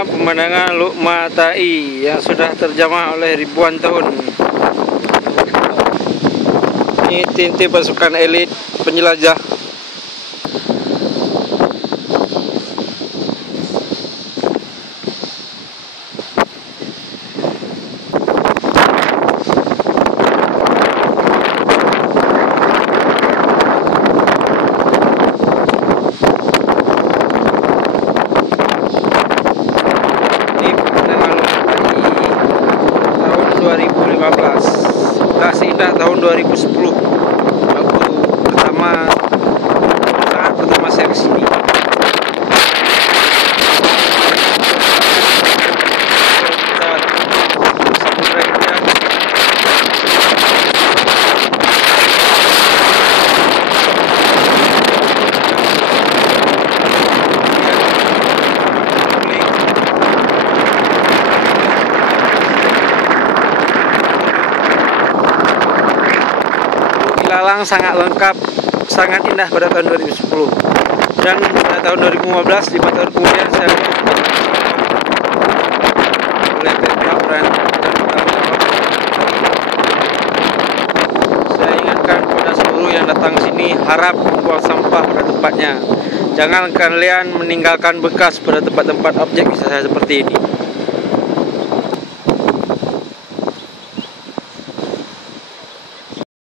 Inilah pemandangan Lukma Tai yang sudah terjamah oleh ribuan tahun. Ini tim-tim pasukan elit penjelajah. Tak seindah tahun 2010 waktu pertama saya kesini. Ilalang sangat lengkap, sangat indah pada tahun 2010, dan pada tahun 2015, 5 tahun kemudian saya oleh Pemda dan saya ingatkan kepada seluruh yang datang sini, harap membuang sampah pada tempatnya. Jangan kalian meninggalkan bekas pada tempat-tempat objek wisata seperti ini.